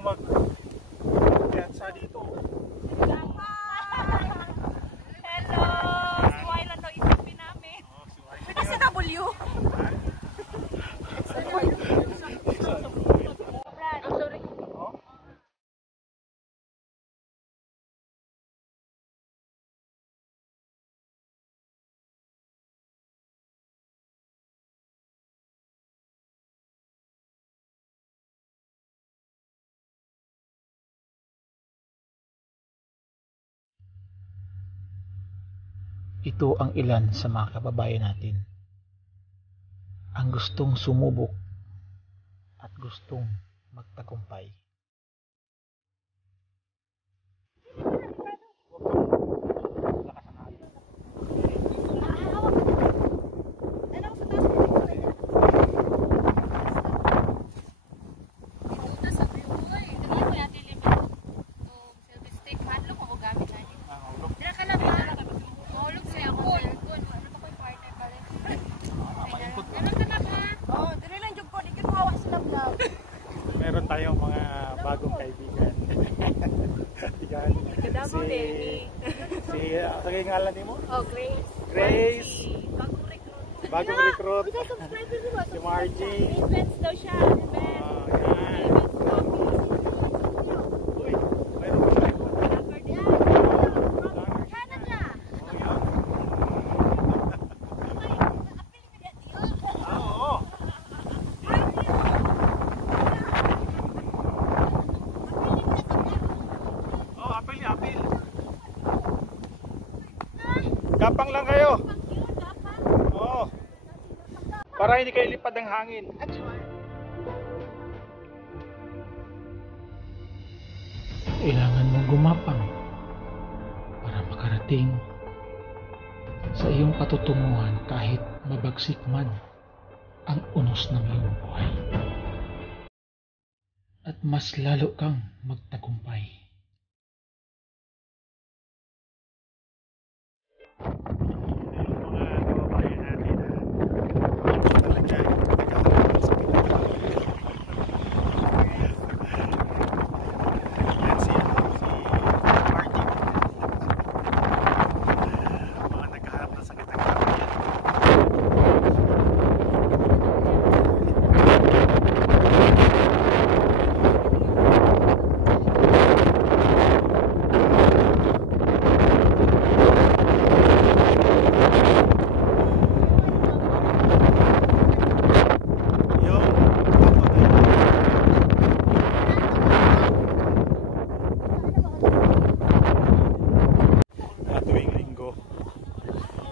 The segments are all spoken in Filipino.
tayong mag-piyansa dito. Hello! Suway lang daw isipin namin. Pwede sa W? Ito ang ilan sa mga kababayan natin ang gustong sumubok at gustong magtagumpay. Meron tayong mga bagong kaibigan. Sa ngalan mo? Oh, Grace. Grace. Bagong recruit. Si Margie. Events daw siya. Gapang lang kayo. Oo. Para hindi kayo lipad ng hangin. Kailangan mong gumapang para makarating sa iyong patutunguhan kahit mabagsik man ang unos ng iyong buhay. At mas lalo kang magtagumpay.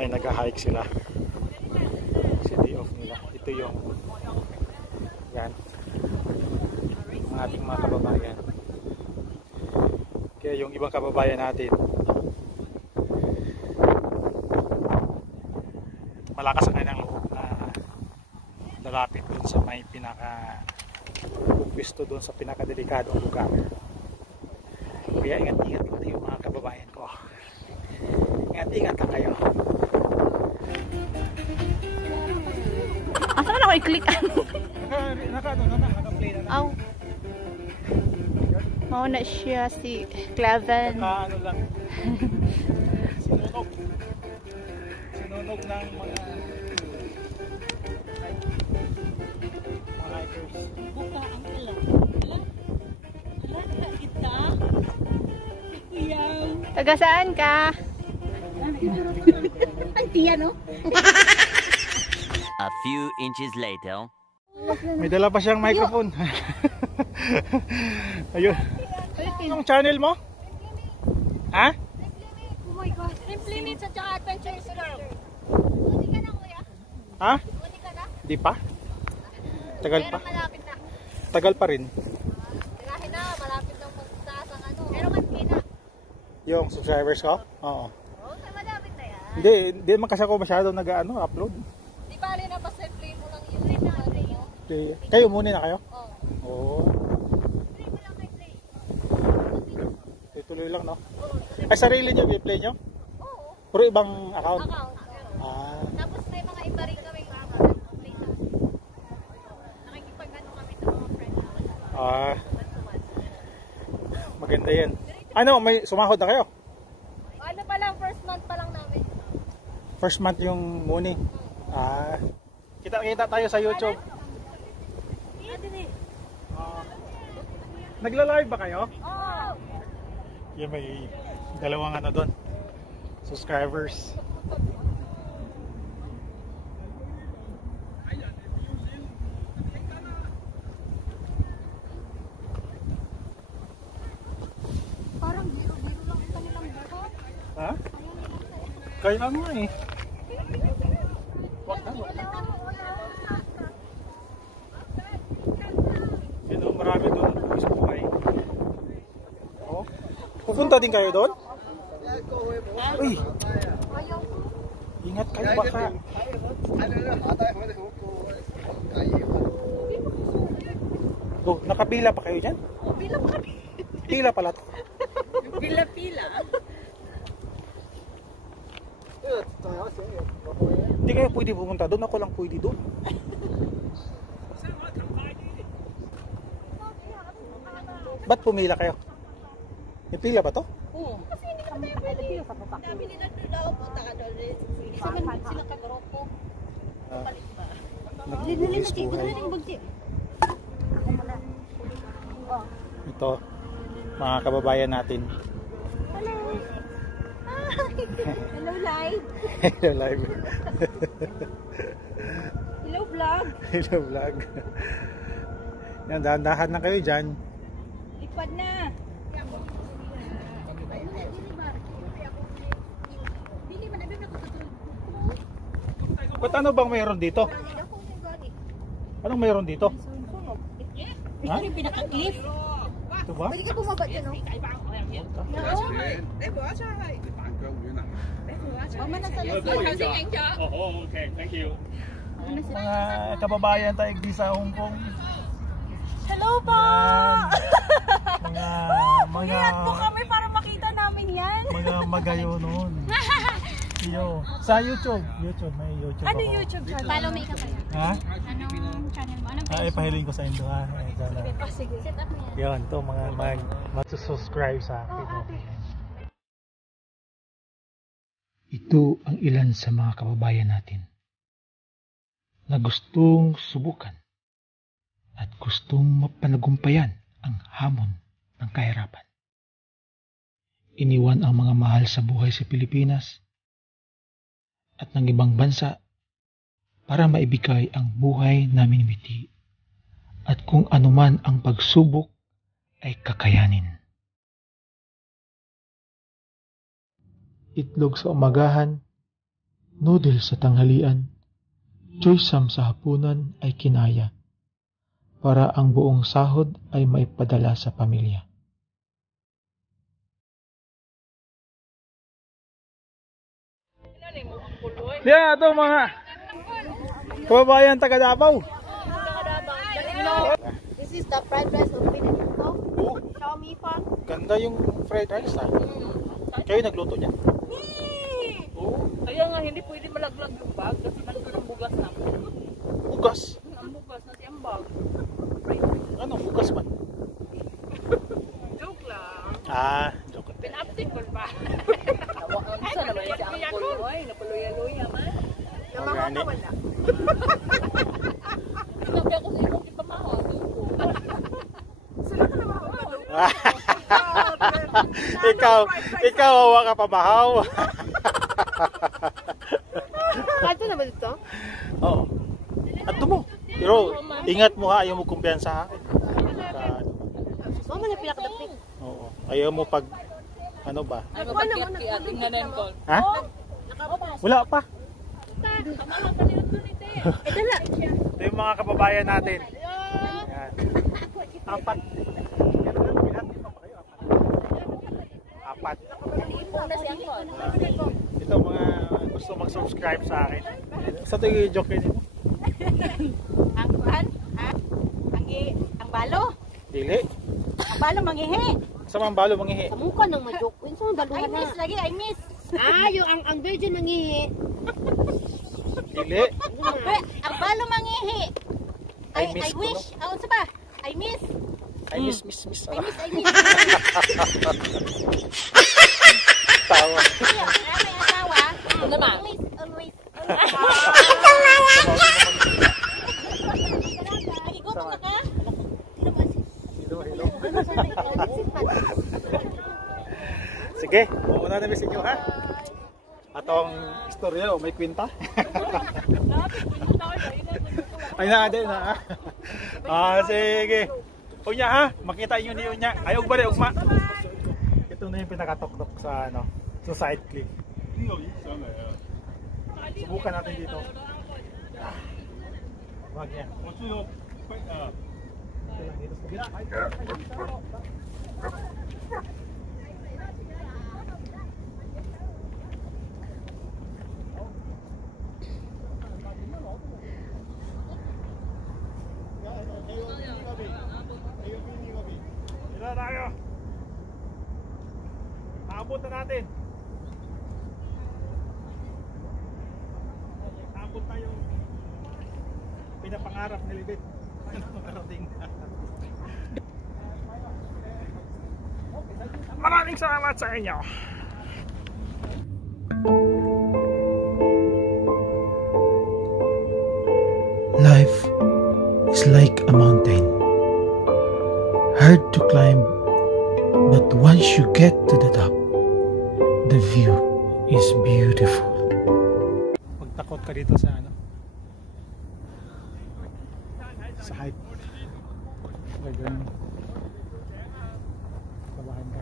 Ay nag-hike sila. City off nila. Ito yung yan ang ating mga kababayan. Kaya yung ibang kababayan natin malakas ang kanilang loob na lalapit dun sa may pinaka pwesto dun sa pinakadelikadong lugar. Kaya ingat-ingat lang yung mga kababayan ko. Ingat-ingat lang kayo. Asa na ako i-click? Naka-play na. Aw. Mao na siya si Cleven. Ano lang. Sinunog. Sinunog ng mga hikers. Buka ang alam. Hala kita. Kuyaw. Taga saan ka? Ang tiya, no? A few inches later. May dala pa siyang microphone. Ayun. Anong channel mo? Ha? Oh my God. Simply Needs at saka Adventures Girl. Uni ka na, kuya? Ha? Uni ka na? Di pa? Tagal pa? Pero malapit na. Tagal pa rin. Tirahin na, malapit na magtaas ang ano. Pero man na. Yung subscribers ko? Oo. Okay, malapit na yan. Hindi man kasi ako masyado nag-upload. Di bali na, basta play mo lang yun. Play na play yun. Okay. Kayo muna na kayo? Oo. Oo. Play mo lang kay play. Tuloy lang, no? Ay, sarili nyo, i-play nyo? Oo. Puro ibang account? Account. Ah. Tapos may mga iba rin kami play na. Nakikipag-ano kami sa mga friends namin. Ah. Maganda yan. Ano, may sumahod na kayo? Ano pa lang, first month pa lang namin. First month yung muni. Ah, kita tayo sa YouTube. Nagla-live ba kayo? Oo. Yan, may dalawang ano doon. Subscribers. Parang biro-biro lang ang kanilang buhok. Ha? Kaya nga eh. Wag na. Yan o, marami doon. Gusto ko kayo. Oh. Pupunta din kayo doon? Uy! Ingat kayo baka. Oh, nakapila pa kayo dyan? Pila pa kami. Pila pala to. Pila-pila. Hindi kayo pwede pumunta doon. Ako lang pwede doon. Ba't pumila kayo? May pila ba to? Oo. Kasi hindi naman tayo pwede. Dami nila doon daw. Punta ka doon. Sila kagrupo. Nag-uwis buhay. Ito, mga kababayan natin. Hello. Hello live. Hello live. Hello vlog. Hello vlog. Yan, dahan-dahan na kayo dyan. Lipad na. Ba't ano bang mayroon dito? Anong mayroon dito? Ha? Yung pinaka-cliff. Ito ba? Pwede ka bumaba dyan, no? Mama na sa Okay, thank you. Mga kababayan tayo di sa Hong Kong. Hello po! Mga Iyan po kami para makita namin yan. mga magayo noon. Yo, sa YouTube, may YouTube. Ano ako. YouTube channel? Follow me ka kaya? Ha? Anong channel mo? Anong Ah, ipahiling ko sa inyo ha. Sige. set up mo yan? Yan, to mga mag-subscribe sa akin. Ito ang ilan sa mga kababayan natin na gustong subukan at gustong mapanagumpayan ang hamon ng kahirapan. Iniwan ang mga mahal sa buhay sa Pilipinas at ng ibang bansa para maibigay ang buhay na minimiti at kung anuman ang pagsubok ay kakayanin. Itlog sa umagahan, noodles sa tanghalian, choy-sam sa hapunan ay kinaya para ang buong sahod ay maipadala sa pamilya. Yeah, ito mga kababayan taga Davao. This is the fried rice of Pinito. Xiaomi pa. Ganda yung fried rice ha. Kayo nagluto niya? Kaya nga hindi pwede malaglag yung bag kasi nandun ang bugas namin. Bugas? Ang bugas na siyang bag. Ano bugas man? Joke lang. Ah, joke. Pinaptik ko ba? Ang isa naman si Uncle Roy, napaluya-luya man. Namahaw ka wala. Sinabi ako sa ibang ipamahaw. Sila ka namahaw ka. ikaw awa ka pamahaw. Kato na ba dito? Oo. At mo. Pero ingat mo ha, ayaw mo kumpiyansa sa akin. Mama na pinakadapit. Oo. Ayaw mo pag ano ba? Ano ba kit tingnan na ko? Ha? Wala pa. Kamahaw pa nila doon ite. Dala. Ito yung mga kababayan natin. Yan. Apat. Apat. Una si Uncle. Ito mga gusto mag-subscribe sa akin. Sa ito yung joke nito. Ang kuan? Ha? Ang balo? Dili. Ang balo mangihi. Sa mga balo mangihi. Mukha nang majok. Minsan daluhan na. I miss lagi, I miss. Yung ang virgin mangihi. Dili. Ang balo mangihi. I miss I ko, wish. Ano sa ba? I miss. I I miss. I miss. Tawa. Kaya may asawa. Ano naman? Always. Gutom na ka? Hello. Sige, mauna na sa inyo ha. Atong istorya o may kwenta. Ay na, din na. Sige. Unya ha, makita inyo ni Unya. Ayog ba ugma? Ito na yung pinakatok-tok sa ano, sa side clip. Subukan natin dito. Wag yan. Ito lang dito sa gitna. Ilan tayo? Aabot na natin. Aabot tayo. Pinapangarap ni Libet. Makarating na. Maraming salamat sa inyo. Life is like a mountain. Hard to climb, but once you get to the top, the view is beautiful. Pagtakot ka dito sa ano? Sa height. Talagang kabahan ka.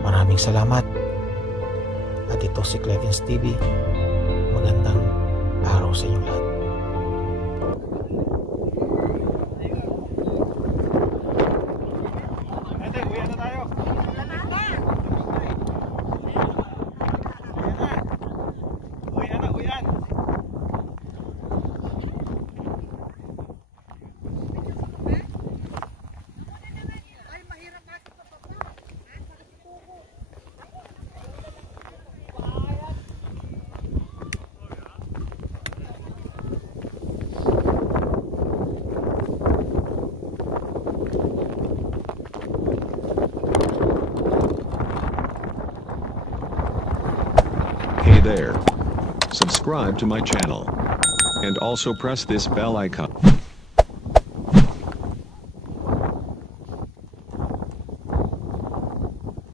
Maraming salamat. At ito si Clevins TV. Magandang araw sa inyong lahat. Ate, uwi na tayo. Uwi na. Hey there. Subscribe to my channel. And also press this bell icon.